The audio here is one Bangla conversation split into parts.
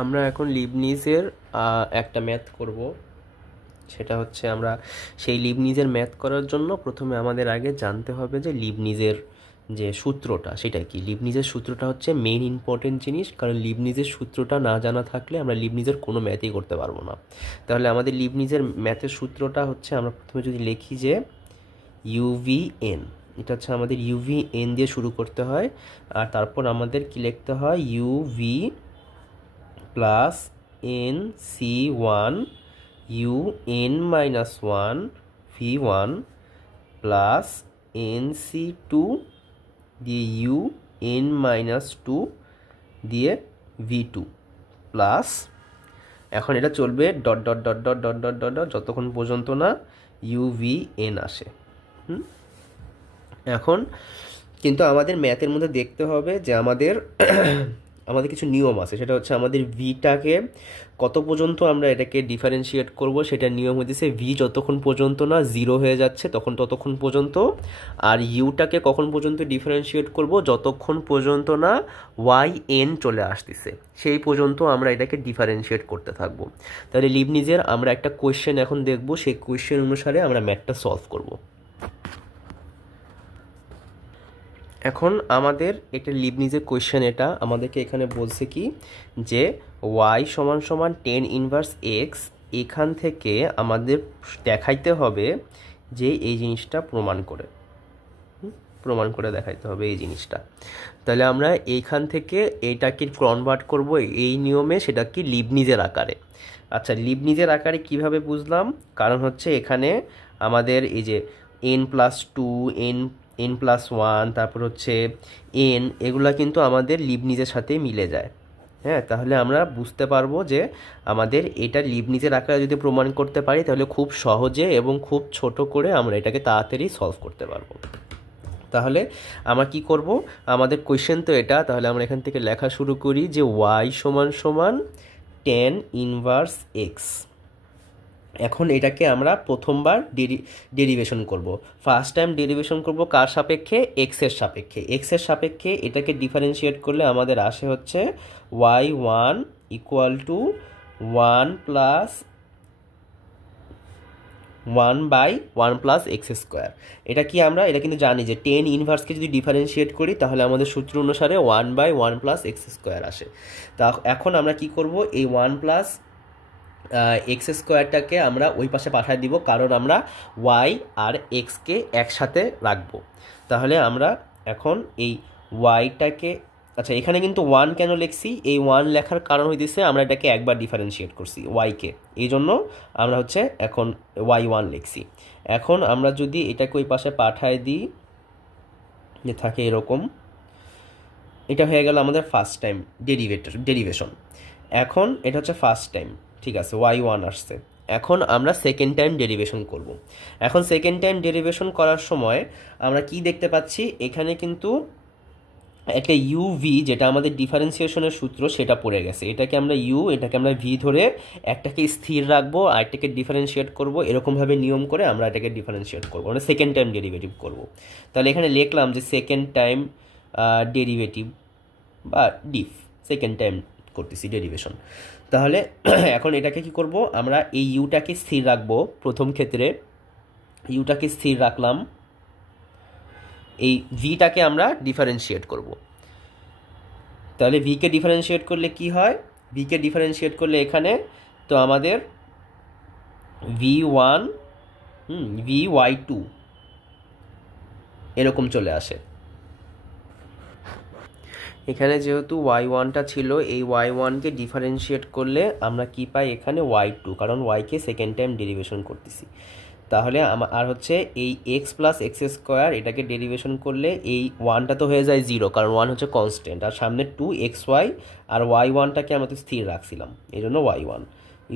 আমরা এখন লিবনিজের একটা ম্যাথ করব। সেটা হচ্ছে আমরা সেই লিবনিজের ম্যাথ করার জন্য প্রথমে আমাদের আগে জানতে হবে যে লিবনিজের যে সূত্রটা সেটা কি। লিবনিজের সূত্রটা হচ্ছে মেইন ইম্পর্টেন্ট জিনিস, কারণ লিবনিজের সূত্রটা না জানা থাকলে আমরা লিবনিজের কোনো ম্যাথই করতে পারবো না। তাহলে আমাদের লিবনিজের ম্যাথের সূত্রটা হচ্ছে, আমরা প্রথমে যদি লিখি যে ইউভিএন, এটা হচ্ছে আমাদের ইউভিএন দিয়ে শুরু করতে হয়, আর তারপর আমাদের কি লিখতে হয় u v plus n c one u n minus one v one plus n c two দিয়ে ইউ এন মাইনাস টু দিয়ে ভি টু প্লাস, এখন এটা চলবে dot dot dot dot dot dot dot dot যতক্ষণ পর্যন্ত না ইউ ভি এন আসে। এখন কিন্তু আমাদের ম্যাথের মধ্যে দেখতে হবে যে আমাদের আমাদের কিছু নিয়ম আছে। সেটা হচ্ছে আমাদের ভিটাকে কত পর্যন্ত আমরা এটাকে ডিফারেন্সিয়েট করব, সেটার নিয়ম হচ্ছে ভি যতক্ষণ পর্যন্ত না জিরো হয়ে যাচ্ছে ততক্ষণ পর্যন্ত, আর ইউটাকে কখন পর্যন্ত ডিফারেন্সিয়েট করব, যতক্ষণ পর্যন্ত না ওয়াই এন চলে আসতেছে সেই পর্যন্ত আমরা এটাকে ডিফারেন্সিয়েট করতে থাকবো। তাহলে লিবনিজের আমরা একটা কোয়েশ্চেন এখন দেখব, সেই কোয়েশ্চেন অনুসারে আমরা ম্যাথটা সলভ করব। এখন আমাদের এটা লিবনিজের কোয়েশ্চেন, এটা আমাদেরকে এখানে বলছে কি যে y সমান সমান টেন ইনভার্স এক্স, এখান থেকে আমাদের দেখাইতে হবে যে এই জিনিসটা প্রমাণ করে দেখাইতে হবে এই জিনিসটা। তাহলে আমরা এইখান থেকে এইটাকে কনভার্ট করব এই নিয়মে, সেটা কি লিবনিজের আকারে। আচ্ছা, লিবনিজের আকারে কিভাবে বুঝলাম, কারণ হচ্ছে এখানে আমাদের এই যে n plus two n plus one, তারপর হচ্ছে এন, এগুলা কিন্তু আমাদের লিবনিজের সাথে মিলে যায়। হ্যাঁ, তাহলে আমরা বুঝতে পারবো যে আমাদের এটা লিবনিজের আকারে যদি প্রমাণ করতে পারি তাহলে খুব সহজে এবং খুব ছোট করে আমরা এটাকে তাড়াতাড়ি সলভ করতে পারবো। তাহলে আমরা কি করব, আমাদের কোয়েশ্চেন তো এটা, তাহলে আমরা এখান থেকে লেখা শুরু করি যে y সমান সমান টেন ইনভার্স এক্স। এখন এটাকে আমরা প্রথমবার ডেরিভেশন করব। ফার্স্ট টাইম ডেরিভেশন করব কার সাপেক্ষে, এক্সের সাপেক্ষে। এক্সের সাপেক্ষে এটাকে ডিফারেন্সিয়েট করলে আমাদের আসে হচ্ছে y one equal to one plus one by one plus x square. এটা কি আমরা এটা কিন্তু জানি যে টেন ইনভার্সকে যদি ডিফারেন্সিয়েট করি তাহলে আমাদের সূত্র অনুসারে one by one plus x square আসে। তা এখন আমরা কি করব, এই ওয়ান প্লাস এক্স স্কোয়ারটাকে আমরা ওই পাশে পাঠিয়ে দিব, কারণ আমরা ওয়াই আর এক্সকে একসাথে রাখবো। তাহলে আমরা এখন এই ওয়াইটাকে, আচ্ছা এখানে কিন্তু ওয়ান কেন লিখছি, এই ওয়ান লেখার কারণ হইতেছে আমরা এটাকে একবার ডিফারেন্সিয়েট করছি ওয়াইকে, এই জন্য আমরা হচ্ছে এখন ওয়াই ওয়ান লিখছি। এখন আমরা যদি এটাকে ওই পাশে পাঠায় দিই, যে থাকে এরকম, এটা হয়ে গেল আমাদের ফার্স্ট টাইম ডেরিভেশন। এখন এটা হচ্ছে ফার্স্ট টাইম, ঠিক আছে, ওয়াই ওয়ান আসছে। এখন আমরা সেকেন্ড টাইম ডেরিভেশন করব। এখন সেকেন্ড টাইম ডেরিভেশন করার সময় আমরা কি দেখতে পাচ্ছি, এখানে কিন্তু একটা ইউভি যেটা আমাদের ডিফারেন্সিয়েশনের সূত্র সেটা পড়ে গেছে। এটাকে আমরা এটাকে আমরা ভি ধরে একটাকে স্থির রাখবো আর একটাকে ডিফারেন্সিয়েট করব, এরকমভাবে নিয়ম করে আমরা এটাকে ডিফারেন্সিয়েট করবো, আমরা সেকেন্ড টাইম ডেরিভেটিভ করব। তাহলে এখানে লিখলাম যে সেকেন্ড টাইম ডেরিভেটিভ বা সেকেন্ড টাইম করতেছি ডেরিভেশন। তাহলে এখন এটাকে কি করব, আমরা এই ইউটাকে স্থির রাখবো। প্রথম ক্ষেত্রে ইউটাকে স্থির রাখলাম, এই ভিটাকে আমরা ডিফারেন্সিয়েট করব। তাহলে ভিকে ডিফারেন্সিয়েট করলে কি হয়, ভিকে ডিফারেন্সিয়েট করলে এখানে তো আমাদের v one v y two এরকম চলে আসে। এখানে যেহেতু ওয়াই ওয়ানটা ছিল, এই ওয়াই ওয়ানকে ডিফারেন্সিয়েট করলে আমরা কি পাই, এখানে ওয়াই টু, কারণ ওয়াইকে সেকেন্ড টাইম ডেরিভেশন করতেছি। তাহলে আর হচ্ছে এই এক্স প্লাস এক্স স্কোয়ার, এটাকে ডেরিভেশন করলে এই ওয়ানটা তো হয়ে যায় জিরো, কারণ ওয়ান হচ্ছে কনস্ট্যান্ট, আর সামনে টু এক্স ওয়াই, আর ওয়াই ওয়ানটাকে আমরা তো স্থির রাখছিলাম, এই জন্য ওয়াই ওয়ান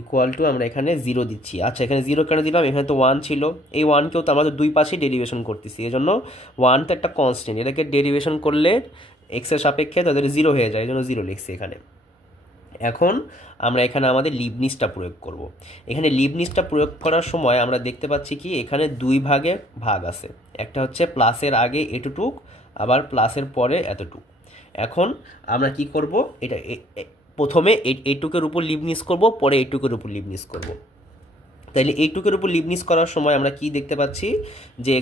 ইকুয়াল টু আমরা এখানে জিরো দিচ্ছি। আচ্ছা, এখানে জিরো কেন দিলাম, এখানে তো ওয়ান ছিল, এই ওয়ানকেও তো আমাদের দুই পাশে ডেরিভেশন করতেছি, এই জন্য ওয়ান তো একটা কনস্ট্যান্ট, এটাকে ডেরিভেশন করলে এক্সের সাপেক্ষে তাদের জিরো হয়ে যায়, এই জন্য জিরো লিখছি এখানে। এখন আমরা এখানে আমাদের লিবনিজটা প্রয়োগ করব। এখানে লিবনিজটা প্রয়োগ করার সময় আমরা দেখতে পাচ্ছি কি এখানে দুই ভাগে ভাগ আছে, একটা হচ্ছে প্লাসের আগে এতটুক, আবার প্লাসের পরে এতটুক। এখন আমরা কি করব, এটা প্রথমে এইটুকের উপর লিবনিজ করব, পরে এইটুকের উপর লিবনিজ করব। তাইলে এইটুকের উপর লিবনিজ করার সময় আমরা কি দেখতে পাচ্ছি যে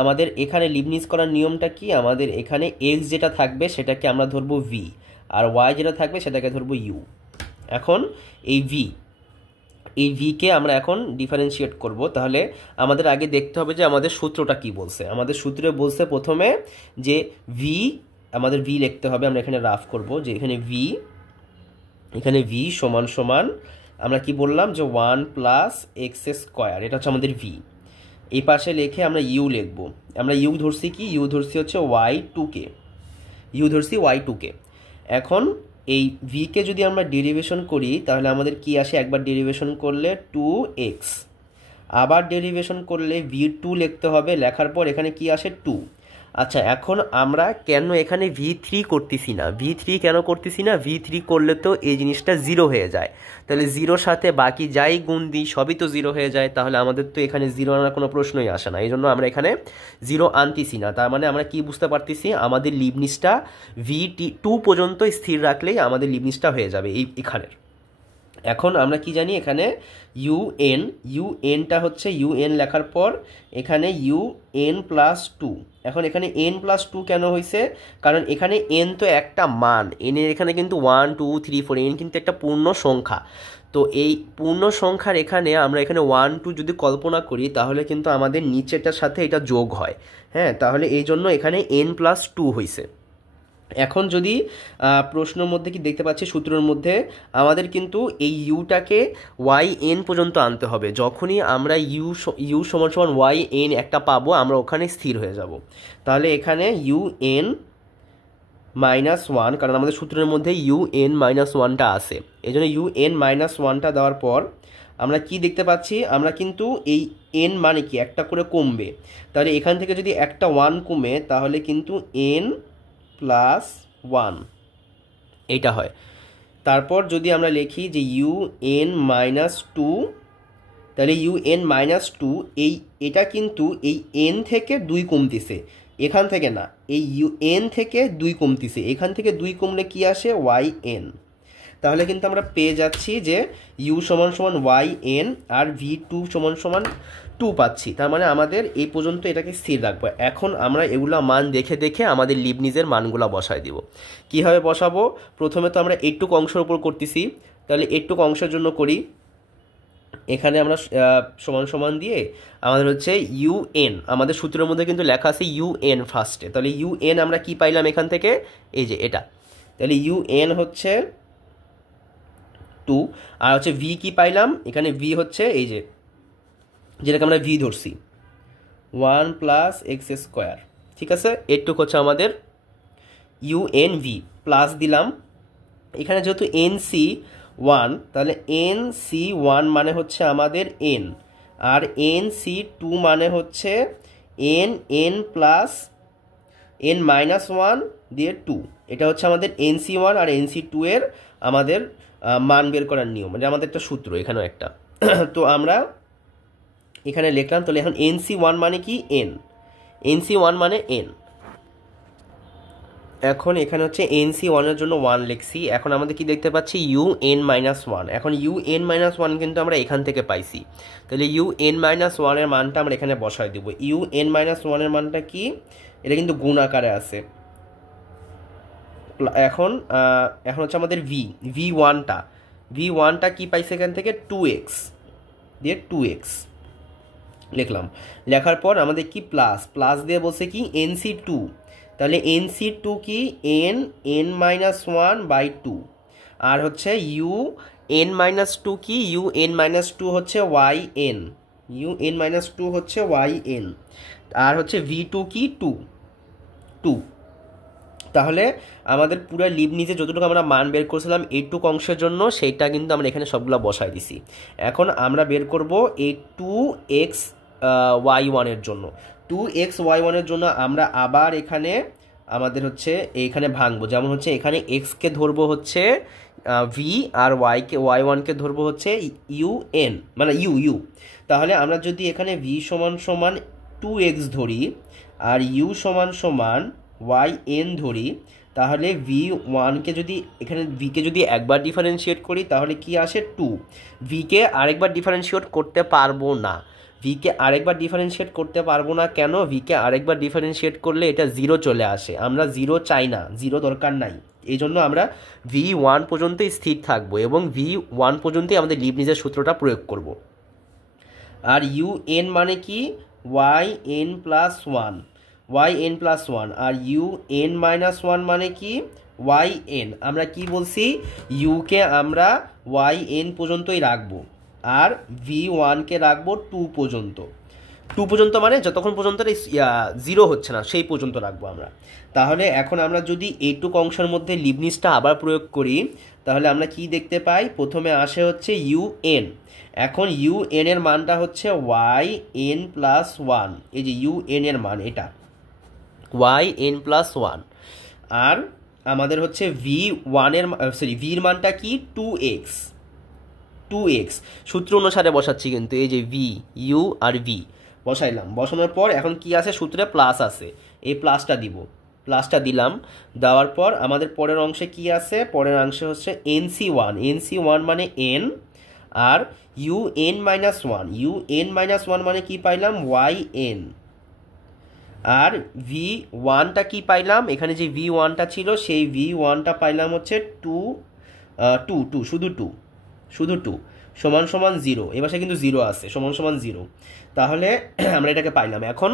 আমাদের এখানে লিবনিজ করার নিয়মটা কি, আমাদের এখানে এক্স যেটা থাকবে সেটাকে আমরা ধরবো ভি, আর ওয়াই যেটা থাকবে সেটাকে ধরবো ইউ। এখন এই ভিকে আমরা এখন ডিফারেন্সিয়েট করব। তাহলে আমাদের আগে দেখতে হবে যে আমাদের সূত্রটা কি বলছে। আমাদের সূত্রে বলছে প্রথমে যে আমাদের ভি লিখতে হবে। আমরা এখানে রাফ করব যে এখানে ভি সমান সমান আমরা কি বললাম যে 1 প্লাস এক্স স্কোয়ার, এটা হচ্ছে আমাদের ভি। এই পাশে লিখে আমরা ইউ লিখব। আমরা ইউ ধরছি কি, ইউ ধরছি হচ্ছে y2কে। এখন এই ভিকে যদি আমরা ডেরিভেশন করি তাহলে আমাদের কি আসে, একবার ডেরিভেশন করলে 2x, আবার ডেরিভেশন করলে v2 লিখতে হবে, লেখার পর এখানে কি আসে 2। আচ্ছা, এখন আমরা কেন এখানে v3 করতেছি না, v3 করলে তো এই জিনিসটা 0 হয়ে যায়। তাহলে 0 সাথে বাকি যাই গুণ দিই সবই তো 0 হয়ে যায়, তাহলে আমাদের তো এখানে 0 আনার কোনো প্রশ্নই আসে না। এই জন্য আমরা এখানে 0 আনতেছি না। তার মানে আমরা কি বুঝতে পারতেছি, আমাদের লিবনিজটা v2 পর্যন্ত স্থির রাখলেই আমাদের লিবনিজটা হয়ে যাবে এখানের। এখন আমরা কি জানি, এখানে ইউএনটা হচ্ছে ইউএন লেখার পর এখানে ইউএন প্লাস 2। এখন এখানে n প্লাস 2 কেন হয়েছে, কারণ এখানে n তো একটা মান, এর এখানে কিন্তু 1 2 3 4, n কিন্তু একটা পূর্ণ সংখ্যা। তো এই পূর্ণ সংখ্যার এখানে আমরা এখানে 1 2 যদি কল্পনা করি তাহলে কিন্তু আমাদের নিচেটার সাথে এটা যোগ হয়। হ্যাঁ, তাহলে এই জন্য এখানে n প্লাস 2 হয়েছে। এখন যদি প্রশ্নের মধ্যে কি দেখতে পাচ্ছি, সূত্রের মধ্যে আমাদের কিন্তু এই ইউটাকে yn পর্যন্ত আনতে হবে। যখনই আমরা ইউ সমান সমান yn একটা পাবো, আমরা ওখানে স্থির হয়ে যাব। তাহলে এখানে un মাইনাস 1, কারণ আমাদের সূত্রের মধ্যে un মাইনাস 1টা আছে, এই জন্য un মাইনাস 1টা দেওয়ার পর আমরা কি দেখতে পাচ্ছি, আমরা কিন্তু এই n মানে কি একটা করে কমবে। তাহলে এখান থেকে যদি একটা 1 কমে তাহলে কিন্তু n প্লাস 1 এইটা হয়। তারপর যদি আমরা লিখি যে un মাইনাস 2, তাহলে un মাইনাস 2 এটা কিন্তু এই n থেকে 2 কমতেছে, এখান থেকে না, এই n থেকে 2 কমতেছে, এখান থেকে 2 কমলে কি আসে yn। তাহলে কিন্তু আমরা পেয়ে যাচ্ছি যে u সমান সমান yn আর v2 সমান সমান 2 পাচ্ছি। তার মানে আমাদের এই পর্যন্ত এটাকে স্থির রাখবো। এখন আমরা এগুলো মান দেখে দেখে আমাদের লিবনিজের মানগুলো বসায় দিব। কীভাবে বসাবো, প্রথমে তো আমরা এইটুক অংশের উপর করতেছি, তাহলে এইটুক অংশের জন্য করি। এখানে আমরা সমান সমান দিয়ে আমাদের হচ্ছে un, আমাদের সূত্রের মধ্যে কিন্তু লেখা আছে un ফার্স্টে। তাহলে un আমরা কি পাইলাম এখান থেকে, এই যে এটা। তাহলে un হচ্ছে 2, আর হচ্ছে v কি পাইলাম, এখানে v হচ্ছে এই যে যেটাকে আমরা v ধরছি 1 প্লাস এক্স স্কোয়ার। ঠিক আছে, এটুক হচ্ছে আমাদের unv প্লাস দিলাম। এখানে যেহেতু nc1, তাহলে nc1 মানে হচ্ছে আমাদের n, আর nc2 মানে হচ্ছে n প্লাস n মাইনাস 1 দিয়ে 2। এটা হচ্ছে আমাদের nc1 আর nc2 এর আমাদের মান বের করার নিয়ম, মানে আমাদের একটা সূত্র এখানেও একটা। তো আমরা এখানে লিখলাম। তাহলে এখন nc1 মানে কি, nc1 মানে n। এখন এখানে হচ্ছে nc1 এর জন্য 1 লিখছি। এখন আমাদের কি দেখতে পাচ্ছি un মাইনাস 1। এখন un মাইনাস 1 কিন্তু আমরা এখান থেকে পাইছি, তাহলে un মাইনাস 1 এর মানটা আমরা এখানে বসাই দেবো। un মাইনাস 1 এর মানটা কি, এটা কিন্তু গুণ আকারে আছে। এখন হচ্ছে আমাদের v1টা কি পাইছে এখান থেকে 2x দিয়ে 2x লিখলাম। লেখার পর আমাদের কি প্লাস দিয়ে বলছে কি nc2, তাহলে nc2 কি n মাইনাস 1 বাই 2, আর হচ্ছে un মাইনাস 2 কি un মাইনাস 2 হচ্ছে un মাইনাস 2 হচ্ছে yn, আর হচ্ছে v2 কি 2। তাহলে আমাদের পুরো লিবনিজে যতটুকু আমরা মান বের করেছিলাম এইটুক অংশের জন্য, সেইটা কিন্তু আমরা এখানে সবগুলো বসাই দিছি। এখন আমরা বের করব এই 2x y1 এর জন্য। 2x y1 এর জন্য আমরা আবার এখানে আমাদের হচ্ছে এইখানে ভাঙবো। যেমন হচ্ছে এখানে xকে ধরবো হচ্ছে v, আর y1কে ধরবো হচ্ছে un মানে u। তাহলে আমরা যদি এখানে v সমান সমান 2x ধরি আর u সমান সমান yn ধরি, তাহলে ভি ওয়ানকে যদি এখানে ভিকে যদি একবার ডিফারেন্সিয়েট করি তাহলে কি আসে 2। ভিকে আরেকবার ডিফারেন্সিয়েট করতে পারবো না, ভিকে আরেকবার ডিফারেন্সিয়েট করতে পারবো না কেন? ভিকে আরেকবার ডিফারেন্সিয়েট করলে এটা 0 চলে আসে, আমরা 0 চাই না, 0 দরকার নাই। এই জন্য আমরা v1 পর্যন্তই স্থির থাকবো এবং v1 পর্যন্তই আমাদের লিবনিজের সূত্রটা প্রয়োগ করব। আর un মানে কি? yn plus 1, yn plus 1। আর un মাইনাস 1 মানে কি? yn। আমরা কি বলছি? কে আমরা yn পর্যন্তই রাখবো আর v1কে রাখবো 2 পর্যন্ত। 2 পর্যন্ত মানে যতক্ষণ পর্যন্ত 0 হচ্ছে না সেই পর্যন্ত রাখবো আমরা। তাহলে এখন আমরা যদি এইটুক অংশের মধ্যে লিবনিজটা আবার প্রয়োগ করি তাহলে আমরা কি দেখতে পাই? প্রথমে আসে হচ্ছে un। এখন un এর মানটা হচ্ছে yn প্লাস 1, এই যে un এর মান এটা yn প্লাস 1। আর আমাদের হচ্ছে v1 এর ভির মানটা কি? 2x। সূত্র অনুসারে বসাচ্ছি কিন্তু, এই যে u আর v বসাইলাম, বসানোর পর এখন কি আছে? সূত্রে প্লাস আছে, এই প্লাসটা দিলাম। দেওয়ার পর আমাদের পরের অংশে কি আছে? পরের অংশে হচ্ছে nc1 মানে n, আর un মাইনাস 1 মানে কি পাইলাম? yn। আর v1টা কি পাইলাম? এখানে যে v1টা ছিল সেই v1টা পাইলাম হচ্ছে 2 শুধু 2 সমান সমান 0। এবার কিন্তু 0 আছে, সমান সমান 0। তাহলে আমরা এটাকে পাইলাম। এখন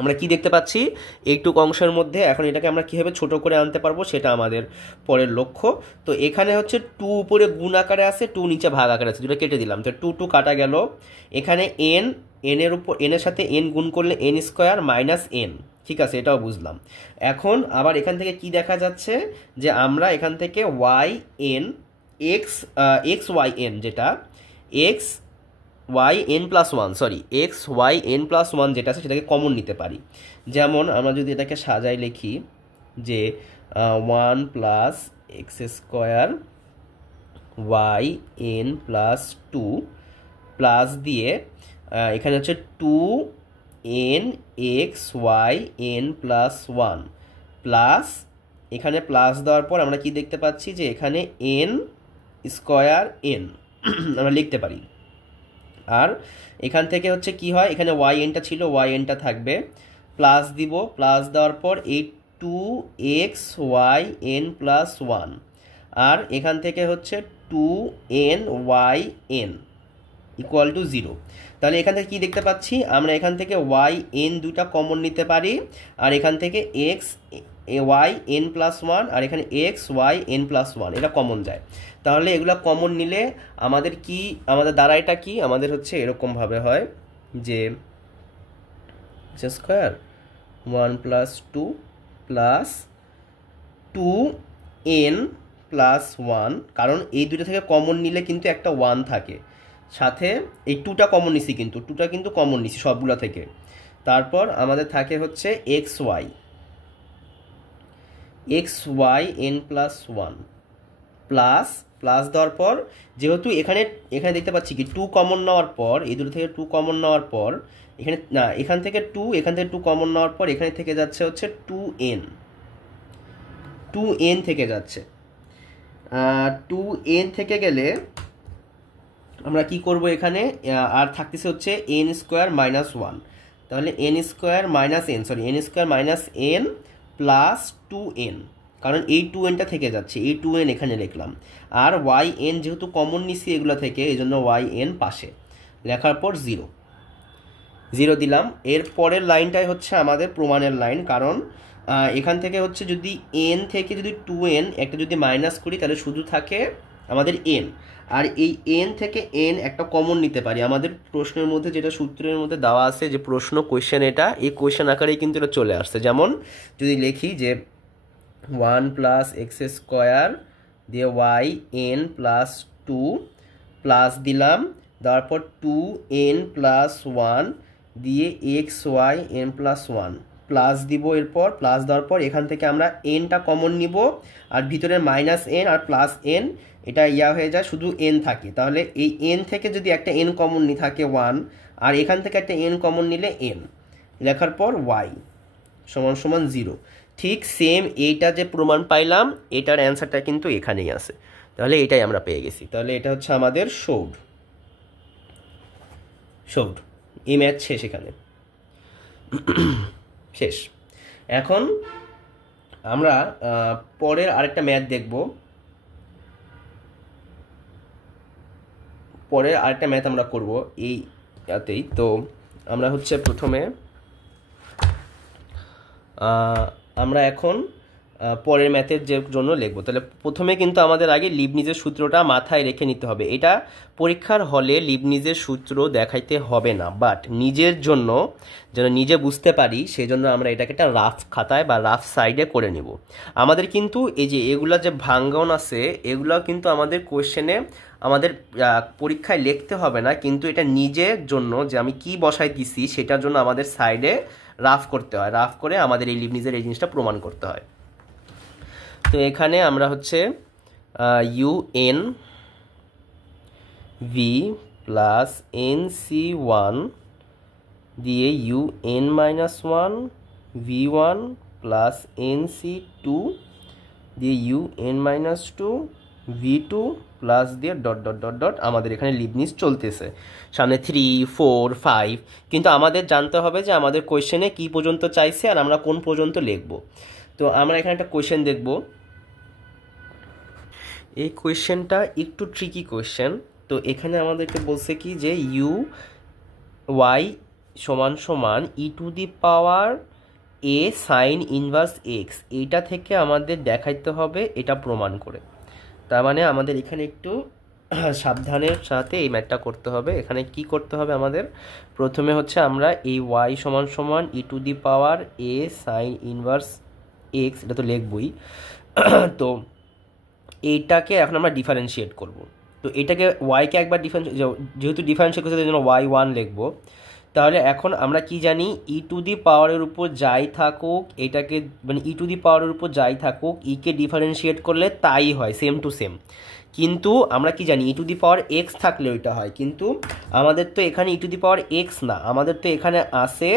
আমরা কি দেখতে পাচ্ছি? এইটুক অংশের মধ্যে এখন এটাকে আমরা কীভাবে ছোট করে আনতে পারবো সেটা আমাদের পরের লক্ষ্য। তো এখানে হচ্ছে 2 উপরে গুণ আকারে আছে, 2 নিচে ভাগ আকারে আছে, দুটো কেটে দিলাম, তো 2 কাটা গেল। এখানে এর উপর এর সাথে n গুণ করলে n স্কোয়ার মাইনাস n, ঠিক আছে, এটাও বুঝলাম। এখন আবার এখান থেকে কি দেখা যাচ্ছে? যে আমরা এখান থেকে xyn যেটা xyn প্লাস 1 যেটা আছে সেটাকে কমন নিতে পারি। যেমন আমরা যদি এটাকে সাজাই লিখি যে 1 plus x square yn plus 2 plus দিয়ে এখানে হচ্ছে 2n xyn প্লাস 1 প্লাস এখানে প্লাস দেওয়ার পর আমরা কি দেখতে পাচ্ছি? যে এখানে n স্কোয়ার n আমরা লিখতে পারি। আর এখান থেকে হচ্ছে কি হয়? এখানেynটা ছিল, ynটা থাকবে, প্লাস দিব, প্লাস দেওয়ার পর এই 2xyn প্লাস 1, আর এখান থেকে হচ্ছে 2nyn ইকুয়াল টু 0। তাহলে এখান থেকে কি দেখতে পাচ্ছি? আমরা এখান থেকে yn দুটা কমন নিতে পারি, আর এখান থেকে yn প্লাস 1 আর এখানে xyn প্লাস 1 এটা কমন যায়। তাহলে এগুলো কমন নিলে আমাদের দ্বারাইটা কি? আমাদের হচ্ছে এরকমভাবে হয় যে square 1 plus 2 plus 2n plus 1, কারণ এই দুটো থেকে কমন নিলে কিন্তু একটা 1 থাকে, সাথে এই 2টা কমন নিছি, কিন্তু 2টা কিন্তু কমন নিছি সবগুলো থেকে। তারপর আমাদের থাকে হচ্ছে xyn প্লাস 1 প্লাস দেওয়ার পর যেহেতু এখানে দেখতে পাচ্ছি কি 2 কমন নেওয়ার পর, এই দুটো থেকে 2 কমন নেওয়ার পর এখানে না, এখান থেকে 2 কমন নেওয়ার পর এখানে থেকে যাচ্ছে হচ্ছে 2n থেকে যাচ্ছে। 2n থেকে গেলে আমরা কি করব? এখানে আর থাকতেছে হচ্ছে n স্কোয়ার মাইনাস 1, তাহলে n square minus n plus 2n, কারণ এই 2nটা থেকে যাচ্ছে, এই 2n এখানে লিখলাম। আর yn যেহেতু কমন নিছি এগুলো থেকে, এই জন্য yn পাশে লেখার পর 0 দিলাম। এর পরের লাইনটাই হচ্ছে আমাদের প্রমাণের লাইন, কারণ এখান থেকে হচ্ছে যদি n থেকে যদি 2n একটা যদি মাইনাস করি তাহলে শুধু থাকে আমাদের n, আর এই n থেকে n একটা কমন নিতে পারি। আমাদের প্রশ্নের মধ্যে যেটা সূত্রের মধ্যে দেওয়া আছে যে কোয়েশ্চেন, এটা এই কোয়েশ্চেন আকারেই কিন্তু এটা চলে আসছে। যেমন যদি লিখি যে 1 প্লাস এক্স স্কোয়ার দিয়ে yn প্লাস 2 প্লাস দিলাম, তারপর 2n প্লাস 1 দিয়ে xyn প্লাস 1 প্লাস দিব। এরপর প্লাস দেওয়ার পর এখান থেকে আমরা nটা কমন নিব, আর ভিতরে মাইনাস n আর প্লাস n এটা হয়ে যায়, শুধু n থাকে। তাহলে এই n থেকে যদি একটা n কমন নি থাকে 1, আর এখান থেকে একটা n কমন নিলে n, লেখার পর y সমান সমান 0। ঠিক সেম এইটা যে প্রমাণ পাইলাম এটার অ্যান্সারটা কিন্তু এখানেই আছে, তাহলে এটাই আমরা পেয়ে গেছি। তাহলে এটা হচ্ছে আমাদের শোড। এই ম্যাথ শেষ, এখানে শেষ। এখন আমরা পরের আরেকটা ম্যাথ দেখব। পরের আরেকটা ম্যাথ আমরা করব এই ইয়াতেই। তো আমরা হচ্ছে প্রথমে আমরা এখন পরের ম্যাথের জন্য লিখব। তাহলে প্রথমে কিন্তু আমাদের আগে লিবনিজের সূত্রটা মাথায় রেখে নিতে হবে। এটা পরীক্ষার হলে লিবনিজের সূত্র দেখাইতে হবে না, বাট নিজের জন্য যেন নিজে বুঝতে পারি সেই জন্য আমরা এটাকে একটা রাফ খাতায় বা রাফ সাইডে করে নিব। আমাদের কিন্তু এই যে এগুলা যে ভাঙ্গন আছে এগুলো কিন্তু আমাদের কোয়েশ্চেনে আমাদের পরীক্ষায় লিখতে হবে না, কিন্তু এটা নিজের জন্য যে আমি কি বসাই দিছি সেটার জন্য আমাদের সাইডে রাফ করতে হয়। রাফ করে আমাদের এই লিবনিজের এই জিনিসটা প্রমাণ করতে হয়। তো এখানে আমরা হচ্ছে UN V প্লাস NC1 দিয়ে UN-1 V1 প্লাস NC2 দিয়ে UN-2 V2 প্লাস দিয়ে ডট ডট ডট ডট আমাদের এখানে লিবনিজ চলতেছে, সামনে 3, 4, 5। কিন্তু আমাদের জানতে হবে যে আমাদের কোয়েশ্চেনে কি পর্যন্ত চাইছে আর আমরা কোন পর্যন্ত লিখব। তো আমরা এখানে একটা কোয়েশ্চেন দেখব। এই কোয়েশ্চেনটা একটু ট্রিকি কোয়েশ্চেন। তো এখানে আমাদেরকে বলছে কি যে y সমান সমান e⁻a sin ইনভার্স x, এইটা থেকে আমাদের দেখাইতে হবে এটা প্রমাণ করে। তার মানে আমাদের এখানে একটু সাবধানের সাথে এই ম্যাথটা করতে হবে। এখানে কি করতে হবে আমাদের, প্রথমে হচ্ছে আমরা এই y সমান সমান e⁻a sin ইনভার্স x, এটা তো লিখবই। তো এইটাকে এখন আমরা ডিফারেন্সিয়েট করব। তো এটাকে ওয়াইকে একবার যেহেতু ডিফারেন্সিয়েট করতে জন্য y1 লিখবো। তাহলে এখন আমরা কি জানি, e⁻এর উপর যাই থাকুক এটাকে মানে e⁻এর উপর যাই থাকুক কে ডিফারেন্সিয়েট করলে তাই হয়, সেম টু সেম। কিন্তু আমরা কি জানি e⁻x থাকলে ওইটা হয়, কিন্তু আমাদের তো এখানে e⁻x না, আমাদের তো এখানে আসে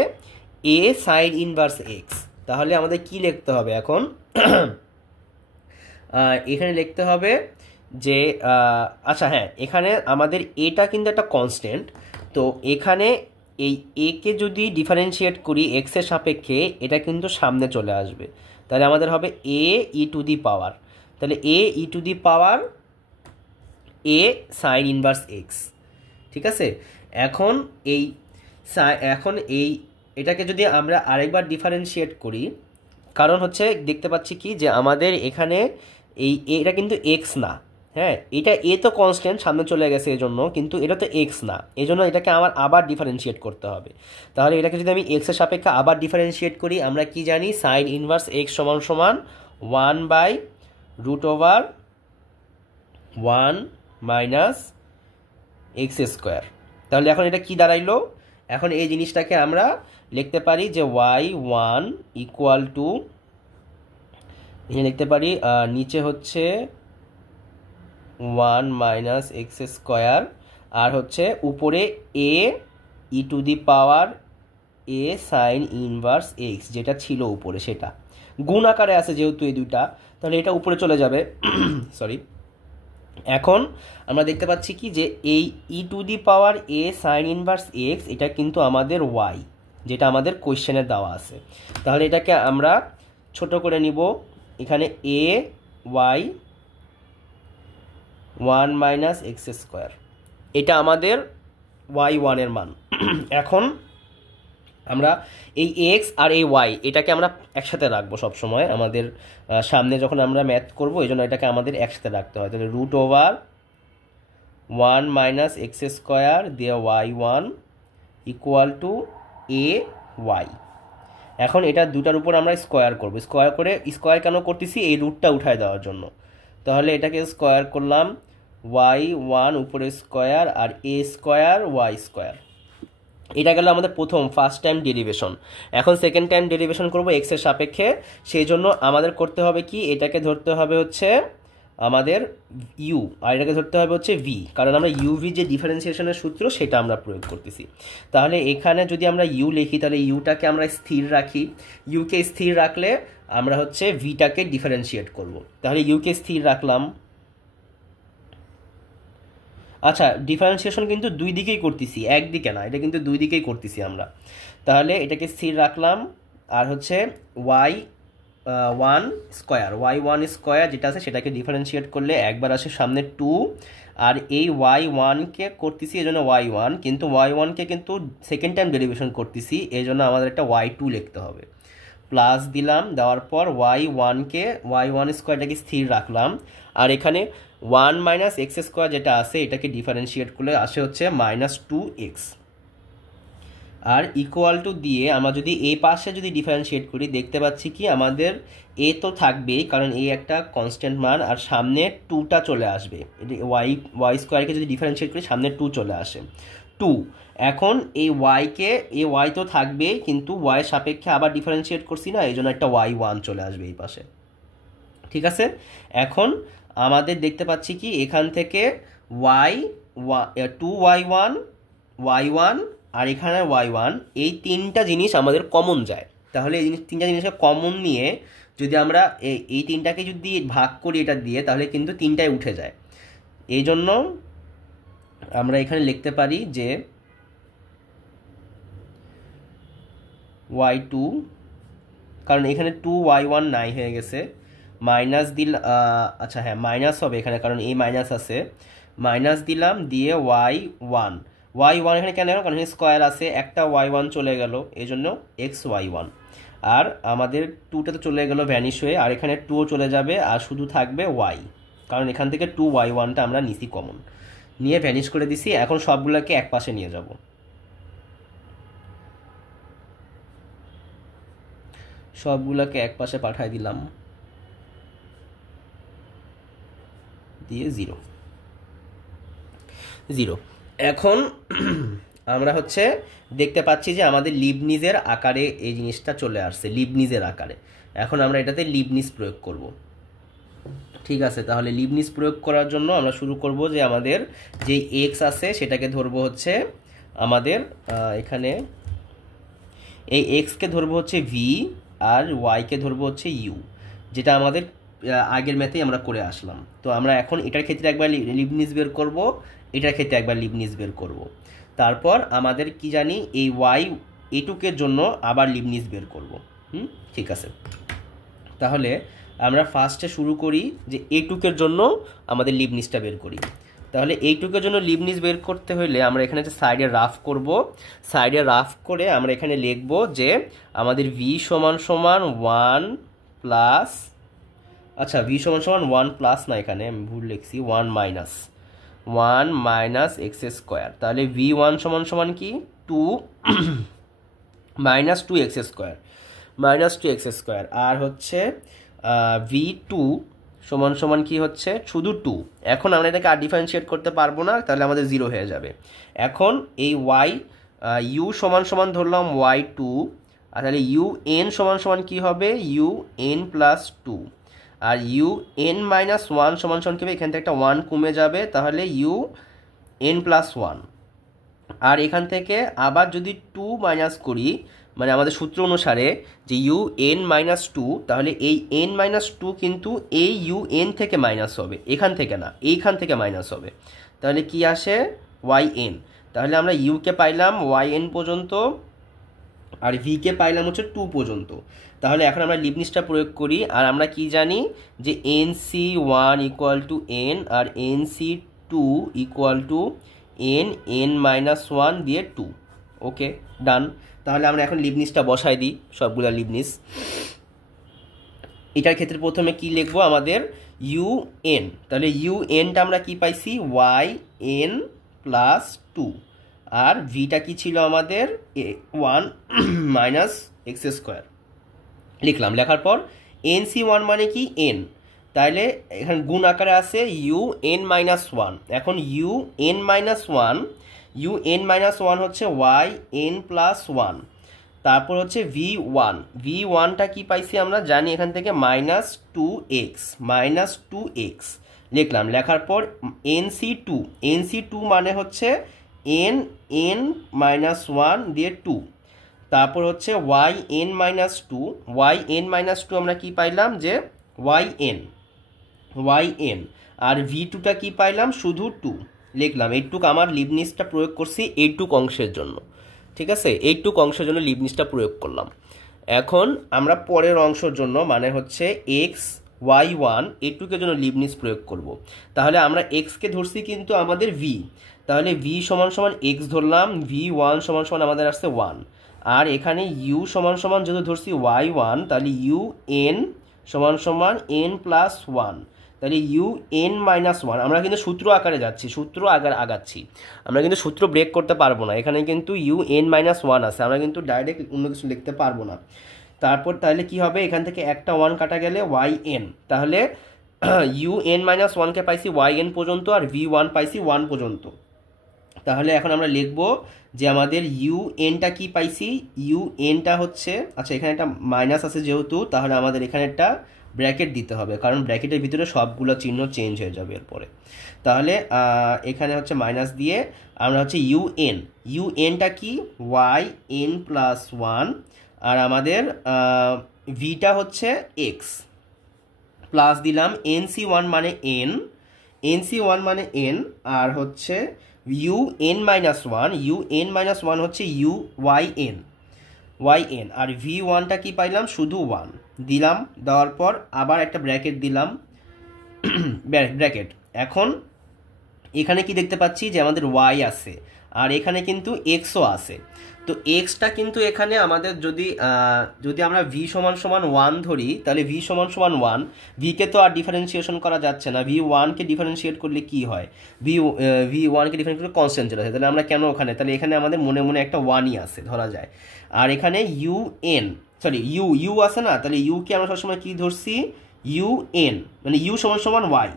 a sin ইনভার্স x। তাহলে আমাদের কি লিখতে হবে এখন, এখানে লিখতে হবে যে আচ্ছা হ্যাঁ, এখানে আমাদের এটা কিন্তু একটা কনস্ট্যান্ট। তো এখানে এই এ কে যদি ডিফারেন্সিয়েট করি এক্স এর সাপেক্ষে এটা কিন্তু সামনে চলে আসবে। তাহলে আমাদের হবে a e⁻, তাহলে a e⁻a sign inverse x. ঠিক আছে, এখন এটাকে যদি আমরা আরেকবার ডিফারেন্সিয়েট করি, কারণ হচ্ছে দেখতে পাচ্ছি কি যে আমাদের এখানে এটা কিন্তু এক্স না, হ্যাঁ এটা এ তো কনস্ট্যান্ট সামনে চলে গেছে এজন্য, কিন্তু এটা তো এক্স না, এজন্য এটাকে আমার আবার ডিফারেন্সিয়েট করতে হবে। তাহলে এটাকে যদি আমি এক্স এর সাপেক্ষে আবার ডিফারেন্সিয়েট করি, আমরা কি জানি সাইন ইনভার্স এক্স সমান সমান 1/√1 মাইনাস এক্স স্কোয়ার। তাহলে এখন এটা কি দাঁড়াইলো, এখন এই জিনিসটাকে আমরা লিখতে পারি যে y1 ইকুয়াল টু, এখানে লিখতে পারি নিচে হচ্ছে 1 মাইনাস এক্স স্কোয়ার আর হচ্ছে উপরে a সাইন ইনভার্স এক্স যেটা ছিল উপরে সেটা গুণ আকারে আছে যেহেতু এই দুইটা, তাহলে এটা উপরে চলে যাবে। সরি, এখন আমরা দেখতে পাচ্ছি কি যে এই e⁻a সাইন ইনভার্স এক্স এটা কিন্তু আমাদের y, যেটা আমাদের কোয়েশ্চেনে দেওয়া আছে। তাহলে এটাকে আমরা ছোট করে নিব, এখানে a y 1 minus x square, এটা আমাদের y1 এর মান। এখন আমরা এই এক্স আর এই ওয়াই এটাকে আমরা একসাথে রাখবো সবসময়, আমাদের সামনে যখন আমরা ম্যাথ করবো এই জন্য এটাকে আমাদের একসাথে রাখতে হয়। তাহলে √1 মাইনাস এক্স স্কোয়ার দিয়ে y1 equal to a y। এখন এটা দুটার উপর আমরা স্কোয়ার করবো, স্কোয়ার কেন করতেছি, এই রুটটা উঠায় দেওয়ার জন্য। তাহলে এটাকে স্কোয়ার করলাম y1 উপরে স্কোয়ার আর a স্কোয়ার y স্কোয়ার। এটা গেল আমাদের ফার্স্ট টাইম ডেরিভেশন। এখন সেকেন্ড টাইম ডেরিভেশন করব এক্স এর সাপেক্ষে, সেই জন্য আমাদের করতে হবে কি, এটাকে ধরতে হবে হচ্ছে আমাদের ইউ, আর এটাকে ধরতে হবে হচ্ছে ভি, কারণ আমরা ইউভি যে ডিফারেন্সিয়েশনের সূত্র সেটা আমরা প্রয়োগ করতেছি। তাহলে এখানে যদি আমরা ইউ লিখি তাহলে ইউটাকে আমরা স্থির রাখি, ইউকে স্থির রাখলে আমরা হচ্ছে ভিটাকে ডিফারেন্সিয়েট করব। তাহলে ইউকে স্থির রাখলাম। আচ্ছা, ডিফারেন্সিয়েশন কিন্তু দুই দিকেই করতেছি, একদিকে না, এটা কিন্তু দুই দিকেই করতেছি আমরা। তাহলে এটাকে স্থির রাখলাম, আর হচ্ছে y one square, y one square যেটা আছে সেটাকে ডিফারেন্সিয়েট করলে একবার আসে সামনে 2, আর এই ওয়াই ওয়ানকে করতেছি এই জন্য ওয়াই ওয়ান, কিন্তু ওয়াই ওয়ানকে কিন্তু সেকেন্ড টাইম ডেরিভেশন করতেছি এই জন্য আমাদের একটা ওয়াই টু লিখতে হবে। প্লাস দিলাম, দেওয়ার পর ওয়াই ওয়ানকে, ওয়াই ওয়ান স্কোয়ারটাকে স্থির রাখলাম, আর এখানে 1 মাইনাস এক্স স্কোয়ার যেটা আছে এটাকে ডিফারেন্সিয়েট করলে আসে হচ্ছে -2x, আর ইকুয়াল টু দিয়ে আমরা যদি এই পাশে যদি ডিফারেন্সিয়েট করি দেখতে পাচ্ছি কি আমাদের এ তো থাকবেই, কারণ এ একটা কনস্ট্যান্ট মান, আর সামনে 2টা চলে আসবে। ওয়াই স্কোয়ারকে যদি ডিফারেন্সিয়েট করি সামনে 2 চলে আসে, 2। এখন এই ওয়াইকে, এই ওয়াই তো থাকবেই, কিন্তু ওয়াই সাপেক্ষে আবার ডিফারেন্সিয়েট করছি না, এই জন্য একটা ওয়াই ওয়ান চলে আসবে এই পাশে। ঠিক আছে, এখন আমাদের দেখতে পাচ্ছি কি এখান থেকে ওয়াই 2y1 y1 আর এখানে y1, এই তিনটা জিনিস আমাদের কমন যায়। তাহলে এই তিনটা জিনিসকে কমন নিয়ে যদি আমরা এই তিনটাকে যদি ভাগ করি এটা দিয়ে, তাহলে কিন্তু তিনটায় উঠে যায়। এই জন্য আমরা এখানে লিখতে পারি যে y2, কারণ এখানে 2y1 নাই হয়ে গেছে, মাইনাস দিল, আচ্ছা হ্যাঁ মাইনাস হবে এখানে কারণ এই মাইনাস আছে, মাইনাস দিলাম দিয়ে y1, y1 এখানে কেন, কারণ এখানে স্কোয়ার আছে, একটা y1 চলে গেল এই জন্য xy1, আর আমাদের 2টা তো চলে গেল ভ্যানিশ হয়ে, আর এখানে 2ও চলে যাবে, আর শুধু থাকবে y, কারণ এখান থেকে 2y1টা আমরা নিছি কমন, নিয়ে ভ্যানিশ করে দিছি। এখন সবগুলোকে এক পাশে নিয়ে যাব, সবগুলোকে এক পাশে পাঠাই দিলাম, দিয়ে 0 0। এখন আমরা হচ্ছে দেখতে পাচ্ছি যে আমাদের লিবনিজের আকারে এই জিনিসটা চলে আসছে, লিবনিজের আকারে। এখন আমরা এটাতে লিবনিজ প্রয়োগ করব। ঠিক আছে, তাহলে লিবনিজ প্রয়োগ করার জন্য আমরা শুরু করব যে আমাদের যে এক্স আছে সেটাকে ধরবো হচ্ছে আমাদের এখানে এই এক্সকে ধরবো হচ্ছে ভি, আর ওয়াইকে ধরবো হচ্ছে ইউ, যেটা আমাদের আগের ম্যাথেই আমরা করে আসলাম। তো আমরা এখন এটার ক্ষেত্রে একবার লিবনিজ বের করব, এটার ক্ষেত্রে একবার লিবনিজ বের করব, তারপর আমাদের কি জানি এই ওয়াই এটুকের জন্য আবার লিবনিজ বের করব। ঠিক আছে, তাহলে আমরা ফার্স্টে শুরু করি যে এটুকের জন্য আমাদের লিবনিজটা বের করি। তাহলে এইটুকের জন্য লিবনিজ বের করতে হলে আমরা এখানে যে সাইডে রাফ করব, সাইডে রাফ করে আমরা এখানে লিখব যে আমাদের ভি সমান সমান 1 প্লাস, আচ্ছা ভি সমান সমান 1 প্লাস না, এখানে আমি ভুল লিখছি, 1 মাইনাস এক্স স্কোয়ার। তাহলে ভি ওয়ান সমান সমান কি 2 মাইনাস 2x স্কোয়ার, আর হচ্ছে ভি টু সমান সমান কি হচ্ছে শুধু 2। এখন আমরা এটাকে আর ডিফারেন্সিয়েট করতে পারবো না, তাহলে আমাদের 0 হয়ে যাবে। এখন এই ওয়াই ইউ সমান সমান ধরলাম y2, আর তাহলে ইউ এন সমান সমান কী হবে U N plus 2, are you n minus 1 সমান সমান কী হবে, এখান থেকে একটা 1 কমে যাবে, তাহলে ইউ এন প্লাস 1। আর এখান থেকে আবার যদি 2 মাইনাস করি, মানে আমাদের সূত্র অনুসারে যে ইউ এন মাইনাস 2, তাহলে এই এন মাইনাস 2 কিন্তু এই ইউ এন থেকে মাইনাস হবে, এখান থেকে না, এইখান থেকে মাইনাস হবে। তাহলে কি আসে ওয়াই এন, তাহলে আমরা ইউকে পাইলাম ওয়াই এন পর্যন্ত, আর ভিকে পাইলাম হচ্ছে 2 পর্যন্ত। তাহলে এখন আমরা লিবনিজটা প্রয়োগ করি, আর আমরা কি জানি যে NC1 ইকুয়াল টু এন, আর NC2 equal to n minus 1 দিয়ে 2। ওকে, ডান। তাহলে আমরা এখন লিবনিজটা বসাই দিই, সবগুলো লিবনিজ। এটার ক্ষেত্রে প্রথমে কি লিখবো আমাদের ইউ এন, তাহলে ইউ এনটা আমরা কি পাইছি ওয়াই এন প্লাস 2, আর ভিটা কি ছিল আমাদের 1 মাইনাস এক্স স্কোয়ার লিখলাম। লেখার পর NC1 মানে কি এন, তাহলে এখানে গুণ আকারে আছে ইউ এন মাইনাস 1। এখন ইউ এন মাইনাস 1 হচ্ছে ওয়াই এন প্লাস 1, তারপর হচ্ছে ভি ওয়ানটা কি পাইছি আমরা জানি এখান থেকে -2x, লিখলাম, লেখার পর NC2 মানে হচ্ছে n -1 দিয়ে 2, তারপর হচ্ছে yn-2 আমরা কি পাইলাম যে yn আর v2টা কি পাইলাম শুধু 2 লিখলাম। এইটুক আমার লিবনিজটা প্রয়োগ করছি এইটুক অংশের জন্য, ঠিক আছে, এইটুক অংশের জন্য লিবনিজটা প্রয়োগ করলাম। এখন আমরা পরের অংশের জন্য মানে হচ্ছে y1 এইটুকের জন্য লিবনিজ প্রয়োগ করব। তাহলে আমরা কে ধরছি কিন্তু আমাদের v, তাহলে v = x ধরলাম, v1 = আমাদের আসছে 1, আর এখানে u = যেহেতু ধরছি y1 তাহলে un = n+1, তাহলে un-1 আমরা কিন্তু সূত্র আকারে যাচ্ছি, সূত্র আগাচ্ছি, আমরা কিন্তু সূত্র ব্রেক করতে পারবো না, এখানে কিন্তু un-1 আছে, আমরা কিন্তু ডাইরেক্ট অন্য কিছু লিখতে পারবো না। তারপর তাহলে কি হবে, এখান থেকে একটা 1 কাটা গেলে yn, তাহলে un-1কে পাইছি yn পর্যন্ত আর v1 পাইছি 1 পর্যন্ত। তাহলে এখন আমরা লিখব যে আমাদের un-টা কি পাইছি, un-টা হচ্ছে, আচ্ছা এখানে একটা মাইনাস আছে যেহেতু, তাহলে আমাদের এখানে একটা ব্র্যাকেট দিতে হবে, কারণ ব্র্যাকেটের ভিতরে সবগুলো চিহ্ন চেঞ্জ হয়ে যাবে এরপরে। তাহলে এখানে হচ্ছে মাইনাস দিয়ে আমরা হচ্ছে un-টা কি yn+1, আর আমাদের ভিটা হচ্ছে x, প্লাস দিলাম nc1 মানে n, আর হচ্ছে un-1 হচ্ছে yn, আর v1টা কি পাইলাম শুধু 1 দিলাম, দেওয়ার পর আবার একটা ব্র্যাকেট দিলাম ব্র্যাকেট। এখন এখানে কি দেখতে পাচ্ছি যে আমাদের y আছে আর এখানে কিন্তু xও আছে, তো xটা কিন্তু এখানে আমাদের যদি আমরা v = 1 ধরি তাহলে v = 1, vকে তো আর ডিফারেন্সিয়েশন করা যাচ্ছে না, v1কে ডিফারেন্সিয়েট করলে কি হয়, v1কে ডিফারেন্সিয়েট করলে কনস্ট্যান্ট চলে আসে, তাহলে আমরা কেন ওখানে, তাহলে এখানে আমাদের মনে মনে একটা 1ই আছে ধরা যায়, আর এখানে u আছে না, তাহলে কে আমরা সবসময় কি ধরছি un, মানে u = y,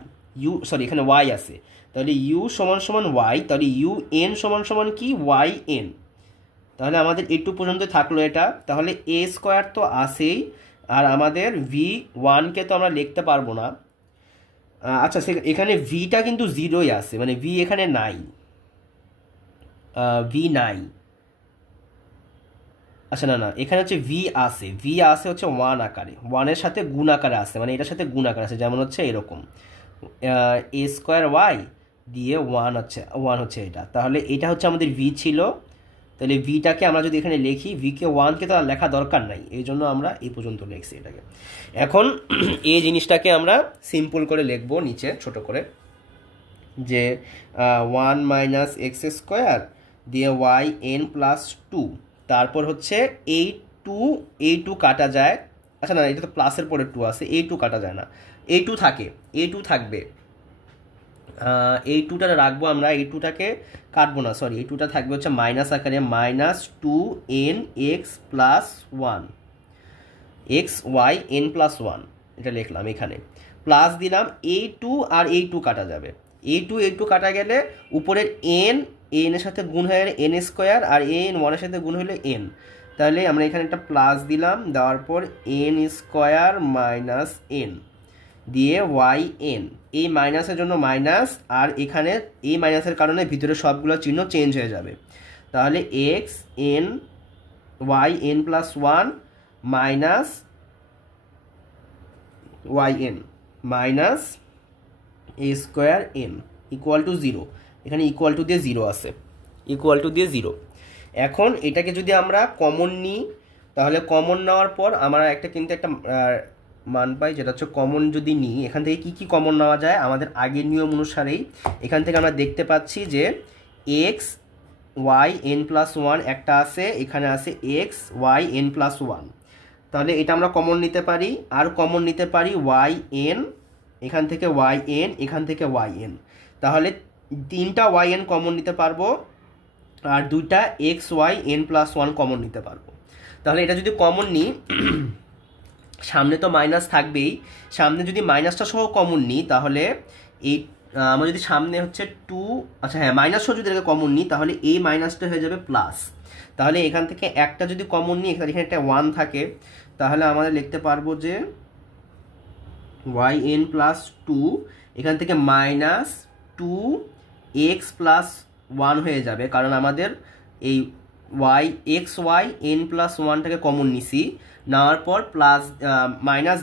এখানে y আছে, তাহলে u = y, তাহলে un কি yn, তাহলে আমাদের এইটুকু পর্যন্ত থাকলো এটা। তাহলে a² তো আছেই, আর আমাদের v1কে তো আমরা লিখতে পারবো না, আচ্ছা এখানে vটা কিন্তু 0ই আছে, মানে v এখানে নাই, v নাই, আচ্ছা না এখানে হচ্ছে v আছে হচ্ছে 1 আকারে, 1 এর সাথে গুণ আকারে আছে, মানে এটার সাথে গুণ আকারে আছে, যেমন হচ্ছে এরকম a² দিয়ে 1 হচ্ছে এটা, তাহলে এটা হচ্ছে আমাদের v ছিল, তাহলে ভিটাকে আমরা যদি এখানে লিখি, ভিকে 1কে তো আর লেখা দরকার নাই, এই জন্য আমরা এই পর্যন্ত লিখছি এটাকে। এখন এই জিনিসটাকে আমরা সিম্পল করে লিখবো নিচে ছোট করে, যে 1 - x² দিয়ে yn+2, তারপর হচ্ছে এই 2 কাটা যায়, আচ্ছা না এটা তো প্লাসের পরে 2 আছে, এই 2 কাটা যায় না, এই 2 থাকবে, এই 2টা রাখবো আমরা, এই 2টাকে কাটবো না, সরি এই 2টা থাকবে হচ্ছে মাইনাস আকারে, -2nx+1 xyn+1 এটা লিখলাম এখানে, প্লাস দিলাম এই 2 আর এই 2 কাটা যাবে, এই 2 কাটা গেলে উপরের n এর সাথে গুণ হয়ে গেলে n² আর n 1 এর সাথে গুণ হলে n, তাহলে আমরা এখানে একটা প্লাস দিলাম, দেওয়ার পর n² - n দিয়ে yn, এই মাইনাসের জন্য মাইনাস, আর এখানে এই মাইনাসের কারণে ভিতরে সবগুলো চিহ্ন চেঞ্জ হয়ে যাবে, তাহলে yn+1 minus yn minus a²n = 0, এখানে ইকুয়াল টু দিয়ে 0 আছে, এখন এটাকে যদি আমরা কমন নিই, তাহলে কমন নেওয়ার পর আমরা কিন্তু একটা মান পাই, যেটা হচ্ছে কমন যদি নিই, এখান থেকে কি কমন নেওয়া যায়, আমাদের আগের নিয়ম অনুসারেই এখান থেকে আমরা দেখতে পাচ্ছি যে xyn+1 একটা আছে, এখানে আছে xyn+1, তাহলে এটা আমরা কমন নিতে পারি, আর কমন নিতে পারি yn, এখান থেকে yn, এখান থেকে yn, তাহলে 3টা yn কমন নিতে পারবো, আর 2টা xyn+1 কমন নিতে পারবো। তাহলে এটা যদি কমন নিই, সামনে তো মাইনাস থাকবেই, সামনে যদি মাইনাসটা সহ কমন নিই, তাহলে এই আমরা যদি সামনে হচ্ছে 2, আচ্ছা হ্যাঁ মাইনাস সহ যদি এটাকে কমন নিই, তাহলে এই মাইনাসটা হয়ে যাবে প্লাস, তাহলে এখান থেকে একটা যদি কমন নিই, এখানে একটা 1 থাকে, তাহলে আমাদের লিখতে পারবো যে yn+2, এখান থেকে মাইনাস 2x প্লাস 1 হয়ে যাবে, কারণ আমাদের এই এক্স ওয়াই এন প্লাস 1টাকে কমন নিছি, নেওয়ার পর প্লাস মাইনাস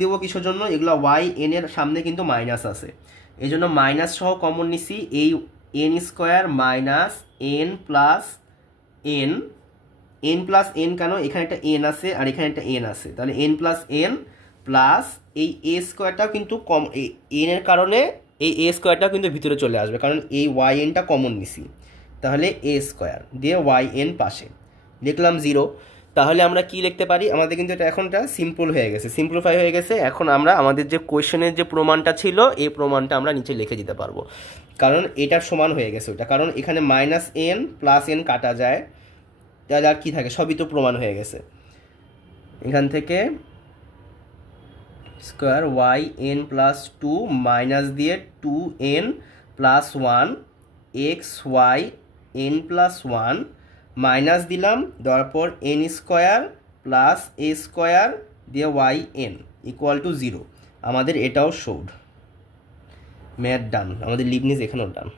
দিব কিসের জন্য, এগুলো ওয়াই এন এর সামনে কিন্তু মাইনাস আছে, এই জন্য মাইনাস সহ কমন নিছি। এই N square minus N plus N কেন, এখানে একটা এন আছে আর এখানে একটা এন আছে, তাহলে এন প্লাস এন প্লাস এই এ স্কোয়ারটাও কিন্তু কম, এন এর কারণে এই এ স্কোয়ারটাও কিন্তু ভিতরে চলে আসবে, কারণ এই ওয়াই এনটা কমন নিছি, তাহলে এ স্কোয়ার দিয়ে ওয়াই এন পাশে লিখলাম 0। তাহলে আমরা কি লিখতে পারি, আমাদের কিন্তু এটা এখনটা সিম্পল হয়ে গেছে, সিম্পলিফাই হয়ে গেছে। এখন আমরা আমাদের যে কোয়েশ্চেনের যে প্রমাণটা ছিল এই প্রমাণটা আমরা নিচে লিখে দিতে পারবো, কারণ এটার সমান হয়ে গেছে ওটা, কারণ এখানে মাইনাস এন প্লাস এন কাটা যায়, তাহলে আর কি থাকে, সবই তো প্রমাণ হয়ে গেছে। এখান থেকে square y n plus 2 minus দিয়ে 2n plus 1 x y n plus 1 minus দিলাম, দেওয়ার পর n square plus a square দিয়ে ওয়াই এন ইকুয়াল টু 0। আমাদের এটাও শোড, ম্যাথ ডান, আমাদের লিবনিজ এখানেও ডান।